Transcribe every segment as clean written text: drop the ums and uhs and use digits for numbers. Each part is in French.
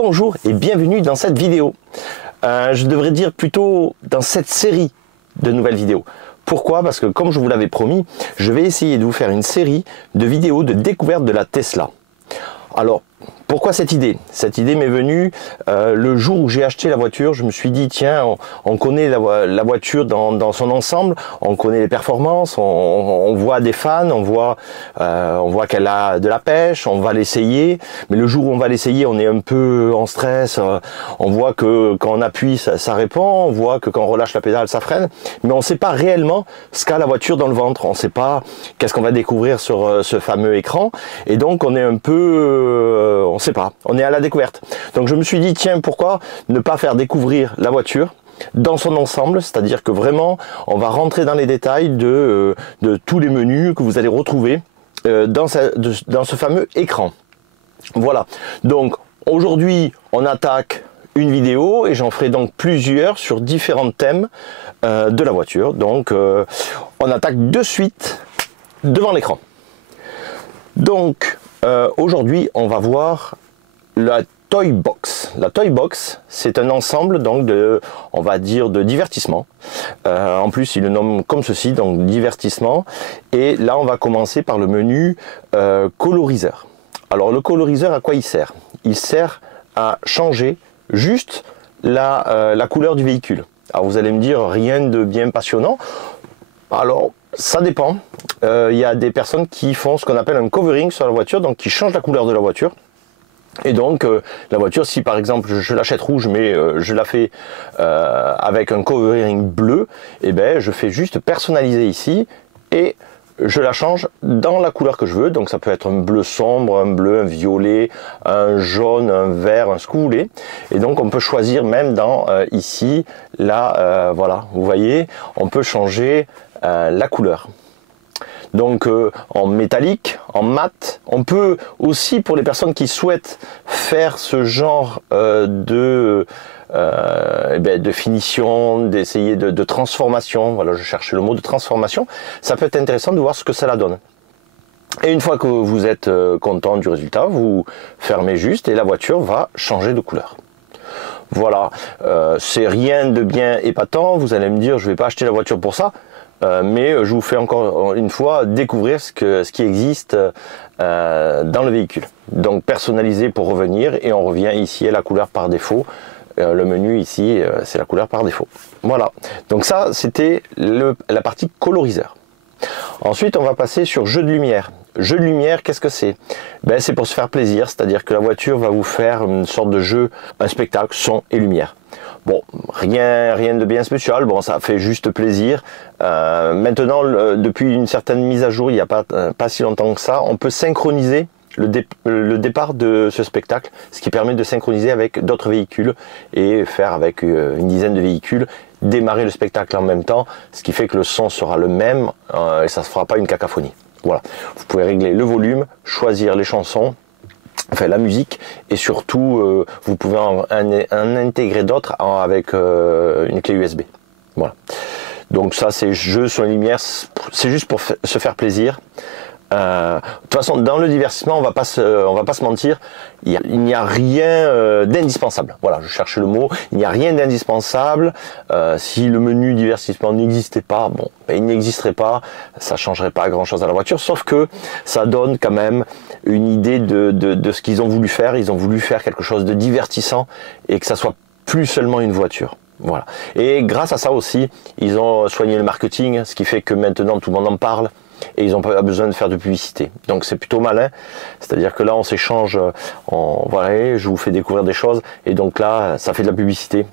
Bonjour et bienvenue dans cette vidéo. Je devrais dire plutôt dans cette série de nouvelles vidéos. Pourquoi? Parce que comme je vous l'avais promis, je vais essayer de vous faire une série de vidéos de découverte de la Tesla. Alors, pourquoi cette idée? Cette idée m'est venue le jour où j'ai acheté la voiture. Je me suis dit, tiens, on connaît la voiture dans son ensemble, on connaît les performances, on voit des fans, on voit qu'elle a de la pêche, on va l'essayer. Mais le jour où on va l'essayer, on est un peu en stress, on voit que quand on appuie, ça répond, on voit que quand on relâche la pédale, ça freine. Mais on ne sait pas réellement ce qu'a la voiture dans le ventre. On ne sait pas qu'est-ce qu'on va découvrir sur ce fameux écran. Et donc, on est un peu... on ne sait pas, on est à la découverte. Donc je me suis dit, tiens, pourquoi ne pas faire découvrir la voiture dans son ensemble, c'est-à-dire que vraiment, on va rentrer dans les détails de tous les menus que vous allez retrouver dans ce fameux écran. Voilà, donc aujourd'hui, on attaque une vidéo et j'en ferai donc plusieurs sur différents thèmes de la voiture. Donc on attaque de suite devant l'écran. Donc aujourd'hui, on va voir la Toy Box. La Toy Box, c'est un ensemble donc on va dire de divertissement. En plus, il le nomme comme ceci, donc divertissement. Et là, on va commencer par le menu coloriseur. Alors, le coloriseur, à quoi il sert? Il sert à changer juste la couleur du véhicule. Alors, vous allez me dire, rien de bien passionnant. Alors, ça dépend. Il y a des personnes qui font ce qu'on appelle un covering sur la voiture, donc qui changent la couleur de la voiture. Et donc, la voiture, si par exemple je l'achète rouge, mais je la fais avec un covering bleu, et ben je fais juste personnaliser ici et je la change dans la couleur que je veux. Donc ça peut être un bleu sombre, un bleu, un violet, un jaune, un vert, ce que vous voulez. Et donc on peut choisir même dans ici, là, voilà, vous voyez, on peut changer la couleur. Donc en métallique, en mat. On peut aussi, pour les personnes qui souhaitent faire ce genre de finition, d'essayer de transformation, voilà, je cherchais le mot de transformation, ça peut être intéressant de voir ce que cela donne. Et une fois que vous êtes content du résultat, vous fermez juste et la voiture va changer de couleur. Voilà, c'est rien de bien épatant. Vous allez me dire, je ne vais pas acheter la voiture pour ça. Mais je vous fais encore une fois découvrir ce qui existe dans le véhicule. Donc personnalisé pour revenir, et on revient ici à la couleur par défaut. Le menu ici, c'est la couleur par défaut. Voilà, donc ça c'était la partie coloriseur. Ensuite on va passer sur jeu de lumière. Jeu de lumière, qu'est-ce que c'est? Ben, c'est pour se faire plaisir, c'est-à-dire que la voiture va vous faire une sorte de jeu, un spectacle, son et lumière. Bon, rien de bien spécial, bon, ça fait juste plaisir. Maintenant, depuis une certaine mise à jour, il n'y a pas si longtemps que ça, on peut synchroniser le départ de ce spectacle, ce qui permet de synchroniser avec d'autres véhicules et faire avec une dizaine de véhicules, démarrer le spectacle en même temps, ce qui fait que le son sera le même et ça ne se fera pas une cacophonie. Voilà, vous pouvez régler le volume, choisir les chansons, enfin la musique, et surtout vous pouvez en intégrer d'autres avec une clé USB. Voilà. Donc ça c'est jeu sur les lumières, c'est juste pour se faire plaisir. De toute façon, dans le divertissement, on va pas se mentir, il n'y a rien d'indispensable. Voilà, je cherchais le mot. Il n'y a rien d'indispensable. Si le menu divertissement n'existait pas, bon, ben, il n'existerait pas. Ça changerait pas grand-chose à la voiture, sauf que ça donne quand même une idée de ce qu'ils ont voulu faire. Ils ont voulu faire quelque chose de divertissant et que ça soit plus seulement une voiture. Voilà. Et grâce à ça aussi, ils ont soigné le marketing, ce qui fait que maintenant tout le monde en parle. Et ils n'ont pas besoin de faire de publicité. Donc c'est plutôt malin. C'est-à-dire que là on s'échange, voilà, je vous fais découvrir des choses. Et donc là, ça fait de la publicité.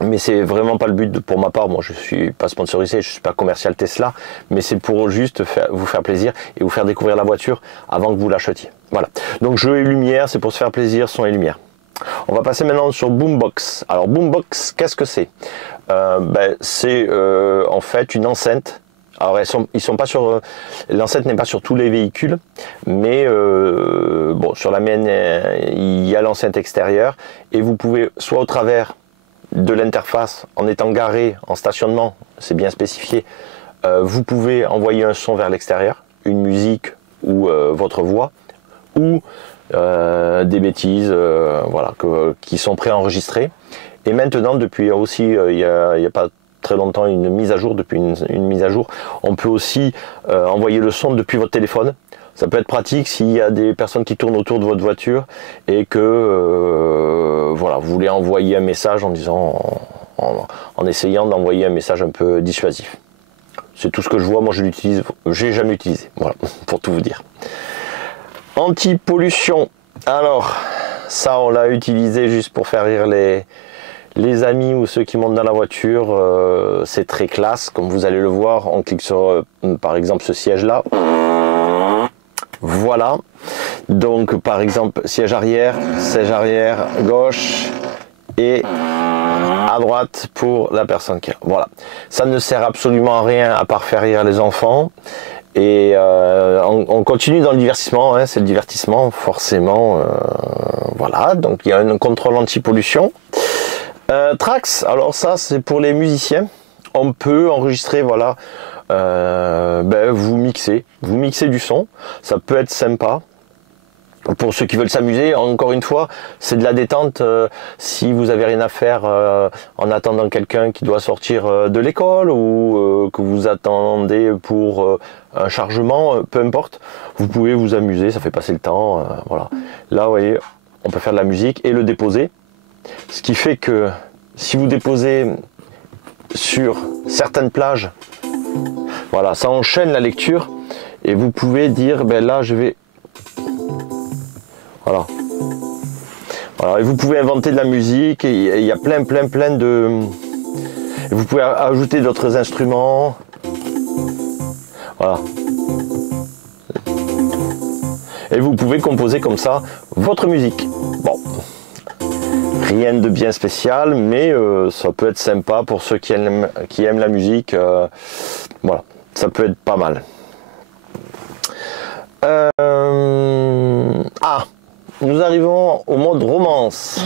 Mais c'est vraiment pas le but pour ma part. Moi je suis pas sponsorisé, je suis pas commercial Tesla. Mais c'est pour juste vous faire plaisir et vous faire découvrir la voiture avant que vous l'achetiez. Voilà. Donc jeu et lumière, c'est pour se faire plaisir, son et lumière. On va passer maintenant sur Boombox. Alors Boombox, qu'est-ce que c'est? C'est en fait une enceinte. Alors ils sont pas sur l'enceinte n'est pas sur tous les véhicules, mais bon, sur la mienne il y a l'enceinte extérieure et vous pouvez soit au travers de l'interface en étant garé en stationnement, c'est bien spécifié, vous pouvez envoyer un son vers l'extérieur, une musique ou votre voix, ou des bêtises, voilà, qui sont préenregistrées. Et maintenant, depuis aussi, il y a pas très longtemps, une mise à jour, depuis une mise à jour, on peut aussi envoyer le son depuis votre téléphone. Ça peut être pratique s'il y a des personnes qui tournent autour de votre voiture et que voilà, vous voulez envoyer un message en disant, en essayant d'envoyer un message un peu dissuasif. C'est tout ce que je vois, moi je l'utilise, j'ai jamais utilisé, voilà, pour tout vous dire. Anti-pollution, alors ça on l'a utilisé juste pour faire rire les amis ou ceux qui montent dans la voiture, c'est très classe, comme vous allez le voir, on clique sur par exemple ce siège là, voilà, donc par exemple siège arrière gauche et à droite pour la personne qui... Voilà, ça ne sert absolument à rien à part faire rire les enfants. Et on continue dans le divertissement, hein, c'est le divertissement forcément. Voilà, donc il y a un contrôle anti-pollution. Trax, alors ça c'est pour les musiciens. On peut enregistrer, voilà, vous mixez du son. Ça peut être sympa. Pour ceux qui veulent s'amuser, encore une fois, c'est de la détente. Si vous avez rien à faire en attendant quelqu'un qui doit sortir de l'école ou que vous attendez pour un chargement, peu importe, vous pouvez vous amuser, ça fait passer le temps. Voilà. Là, vous voyez, on peut faire de la musique et le déposer. Ce qui fait que si vous déposez sur certaines plages, voilà, ça enchaîne la lecture et vous pouvez dire, ben là, je vais... Voilà. Voilà. Et vous pouvez inventer de la musique, et il y a plein de... Et vous pouvez ajouter d'autres instruments. Voilà. Et vous pouvez composer comme ça votre musique. Bon. Rien de bien spécial, mais ça peut être sympa pour ceux qui aiment la musique. Voilà. Ça peut être pas mal. Nous arrivons au mode romance.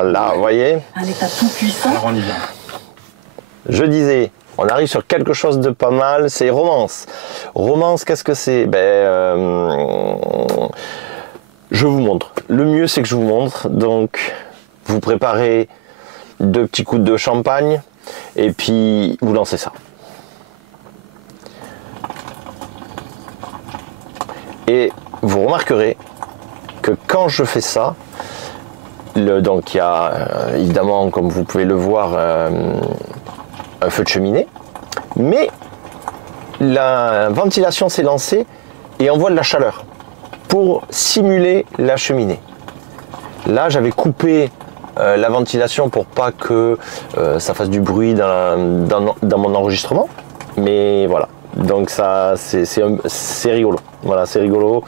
Là, vous voyez. Un état tout puissant. Alors on y vient. Je disais, on arrive sur quelque chose de pas mal, c'est romance. Romance, qu'est-ce que c'est? Je vous montre. Le mieux, c'est que je vous montre. Donc, vous préparez 2 petits coups de champagne et puis vous lancez ça. Et vous remarquerez que quand je fais ça, donc il y a évidemment, comme vous pouvez le voir, un feu de cheminée, mais la ventilation s'est lancée et envoie de la chaleur pour simuler la cheminée. Là, j'avais coupé la ventilation pour pas que ça fasse du bruit dans mon enregistrement, mais voilà. Donc ça, c'est rigolo. Voilà, c'est rigolo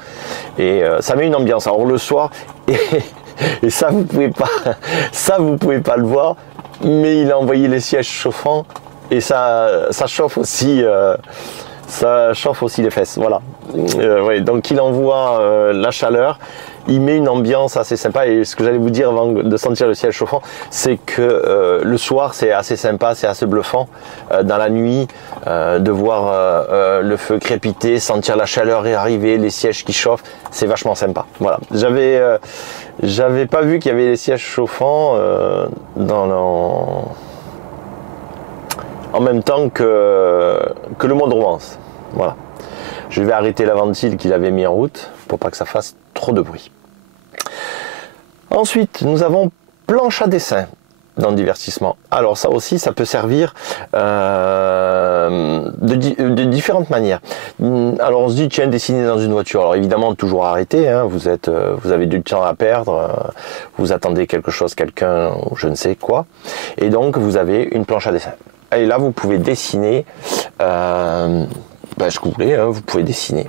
et ça met une ambiance. Alors le soir, et ça vous pouvez pas le voir, mais il a envoyé les sièges chauffants et ça chauffe aussi. Ça chauffe aussi les fesses. Voilà. Ouais, donc il envoie la chaleur. Il met une ambiance assez sympa et ce que j'allais vous dire avant de sentir le siège chauffant, c'est que le soir c'est assez sympa, c'est assez bluffant. Dans la nuit, de voir le feu crépiter, sentir la chaleur arriver, les sièges qui chauffent, c'est vachement sympa. Voilà. J'avais pas vu qu'il y avait les sièges chauffants en même temps que le mode romance. Voilà. Je vais arrêter la ventile qu'il avait mis en route pour pas que ça fasse trop de bruit. Ensuite, nous avons planche à dessin dans le divertissement. Alors ça aussi, ça peut servir de différentes manières. Alors on se dit, tiens, dessiner dans une voiture. Alors évidemment, toujours arrêter, hein, vous avez du temps à perdre, vous attendez quelque chose, quelqu'un, ou je ne sais quoi. Et donc, vous avez une planche à dessin. Et là, vous pouvez dessiner ce que vous voulez, hein, vous pouvez dessiner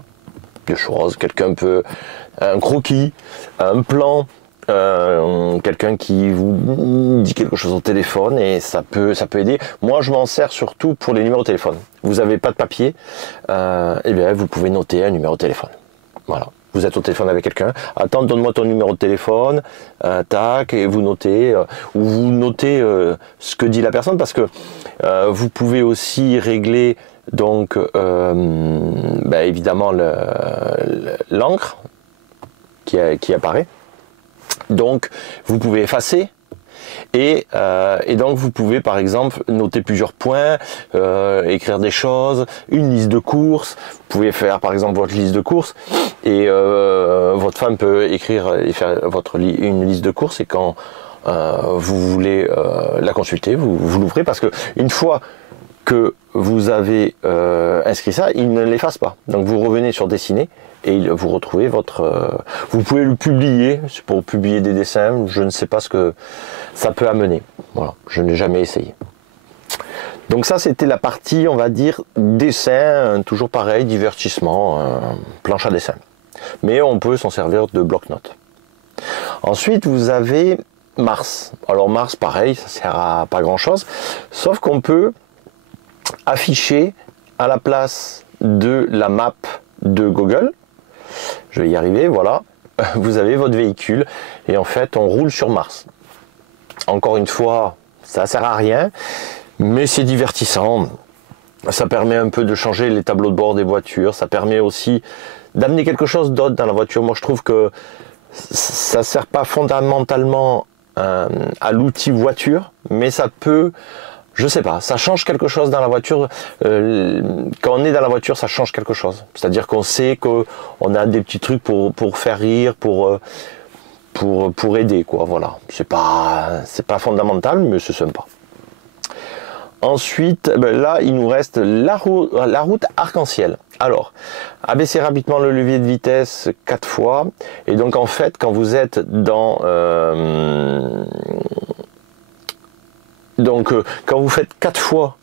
des choses, quelqu'un peut, un croquis, un plan, quelqu'un qui vous dit quelque chose au téléphone et ça peut aider. Moi je m'en sers surtout pour les numéros de téléphone. Vous n'avez pas de papier, et bien vous pouvez noter un numéro de téléphone. Voilà. Vous êtes au téléphone avec quelqu'un, attends, donne-moi ton numéro de téléphone, tac, et vous notez, ou vous notez ce que dit la personne, parce que vous pouvez aussi régler donc évidemment l'encre. qui apparaît. Donc vous pouvez effacer. Et donc vous pouvez par exemple noter plusieurs points, écrire des choses, une liste de courses. Vous pouvez faire par exemple votre liste de courses et votre femme peut écrire et faire une liste de courses, et quand vous voulez la consulter, vous l'ouvrez, parce que une fois que vous avez inscrit ça, il ne l'efface pas. Donc vous revenez sur dessiner et vous retrouvez votre... vous pouvez le publier, c'est pour publier des dessins, je ne sais pas ce que ça peut amener. Voilà, je n'ai jamais essayé. Donc ça, c'était la partie, on va dire, dessin, toujours pareil, divertissement, planche à dessin. Mais on peut s'en servir de bloc-notes. Ensuite, vous avez Mars. Alors Mars, pareil, ça sert à pas grand-chose, sauf qu'on peut afficher à la place de la map de Google, je vais y arriver, voilà, vous avez votre véhicule et en fait on roule sur Mars. Encore une fois, ça sert à rien, mais c'est divertissant. Ça permet un peu de changer les tableaux de bord des voitures, ça permet aussi d'amener quelque chose d'autre dans la voiture. Moi je trouve que ça ne sert pas fondamentalement à l'outil voiture, mais ça peut... Je sais pas, ça change quelque chose dans la voiture. Quand on est dans la voiture, ça change quelque chose. C'est-à-dire qu'on sait qu'on a des petits trucs pour faire rire, pour aider, quoi. Voilà. C'est pas fondamental, mais c'est sympa. Ensuite, là, il nous reste la route arc-en-ciel. Alors, abaisser rapidement le levier de vitesse 4 fois. Et donc, en fait, quand vous êtes dans... quand vous faites 4 fois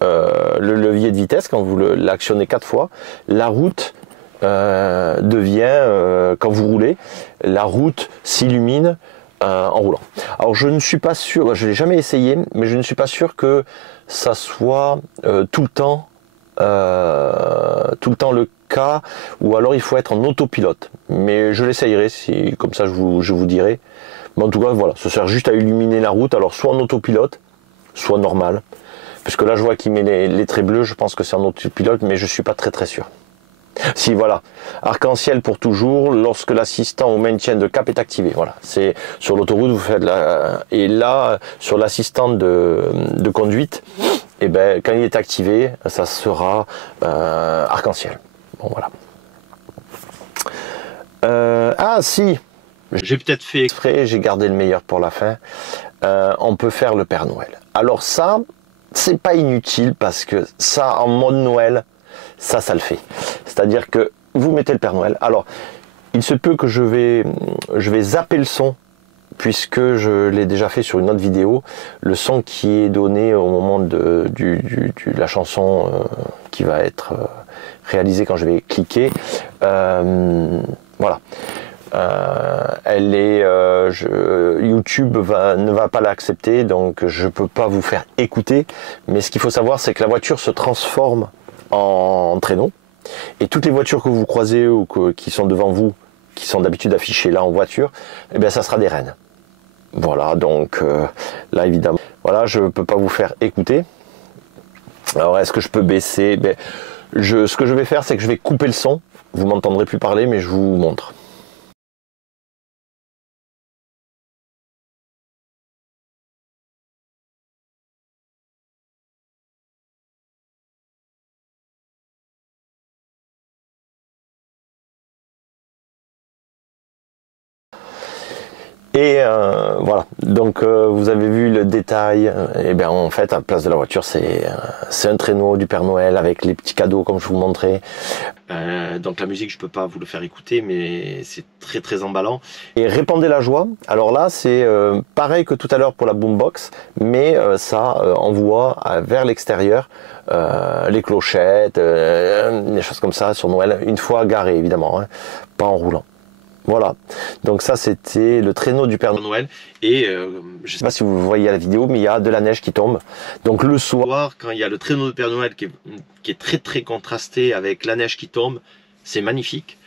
le levier de vitesse, quand vous l'actionnez 4 fois, la route devient, quand vous roulez, la route s'illumine en roulant. Alors je ne suis pas sûr, je l'ai jamais essayé, mais je ne suis pas sûr que ça soit tout le temps le cas, ou alors il faut être en autopilote. Mais je l'essayerai, si comme ça je vous dirai. Mais en tout cas, voilà, ça sert juste à illuminer la route, alors soit en autopilote, soit normal. Puisque là, je vois qu'il met les traits bleus, je pense que c'est en autopilote, mais je ne suis pas très sûr. Si, voilà, arc-en-ciel pour toujours, lorsque l'assistant au maintien de cap est activé. Voilà, c'est sur l'autoroute, vous faites et là, sur l'assistant de conduite, et ben, quand il est activé, ça sera arc-en-ciel. Bon, voilà. Ah, si! J'ai peut-être fait exprès, j'ai gardé le meilleur pour la fin. On peut faire le Père Noël. Alors ça, c'est pas inutile, parce que ça, en mode Noël, ça le fait. C'est-à-dire que vous mettez le Père Noël. Alors, il se peut que je vais zapper le son, puisque je l'ai déjà fait sur une autre vidéo. Le son qui est donné au moment de la chanson qui va être réalisée quand je vais cliquer. Voilà. YouTube ne va pas l'accepter, donc je peux pas vous faire écouter. Mais ce qu'il faut savoir, c'est que la voiture se transforme en traîneau, et toutes les voitures que vous croisez ou qui sont devant vous, qui sont d'habitude affichées là en voiture, eh bien ça sera des rennes. Voilà, donc là évidemment, voilà, je peux pas vous faire écouter. Alors est-ce que je peux baisser? Ce que je vais faire, c'est que je vais couper le son. Vous m'entendrez plus parler, mais je vous montre. Et voilà, donc vous avez vu le détail. Et bien en fait, à la place de la voiture, c'est un traîneau du Père Noël avec les petits cadeaux comme je vous montrais. Donc la musique, je peux pas vous le faire écouter, mais c'est très emballant. Et répandez la joie. Alors là, c'est pareil que tout à l'heure pour la boombox, mais ça envoie vers l'extérieur les clochettes, des choses comme ça sur Noël, une fois garé évidemment, hein, pas en roulant. Voilà, donc ça c'était le traîneau du Père Noël, et je ne sais pas si vous voyez la vidéo, mais il y a de la neige qui tombe. Donc le soir, quand il y a le traîneau du Père Noël qui est très contrasté avec la neige qui tombe, c'est magnifique.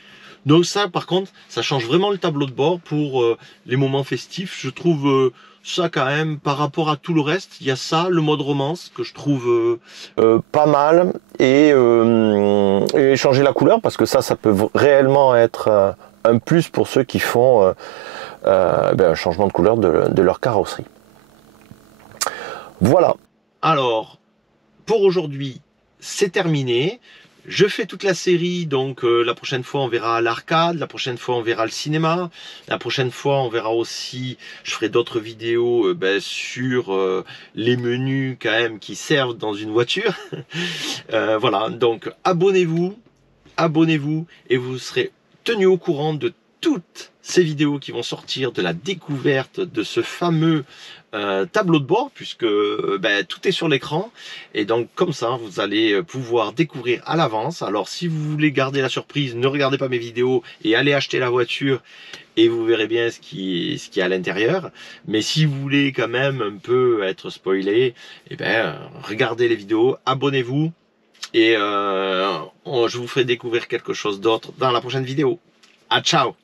Donc ça par contre, ça change vraiment le tableau de bord pour les moments festifs. Je trouve ça quand même, par rapport à tout le reste, il y a ça, le mode romance, que je trouve pas mal, et changer la couleur, parce que ça peut réellement être un plus pour ceux qui font un changement de couleur de leur carrosserie. Voilà. Alors, pour aujourd'hui, c'est terminé. Je fais toute la série, donc la prochaine fois on verra l'arcade, la prochaine fois on verra le cinéma, la prochaine fois on verra aussi, je ferai d'autres vidéos sur les menus quand même qui servent dans une voiture. Voilà, donc abonnez-vous et vous serez tenu au courant de toutes ces vidéos qui vont sortir de la découverte de ce fameux tableau de bord, puisque tout est sur l'écran, et donc comme ça vous allez pouvoir découvrir à l'avance. Alors si vous voulez garder la surprise, ne regardez pas mes vidéos et allez acheter la voiture et vous verrez bien ce qui est à l'intérieur. Mais si vous voulez quand même un peu être spoilé, regardez les vidéos, abonnez-vous et je vous ferai découvrir quelque chose d'autre dans la prochaine vidéo. Ciao.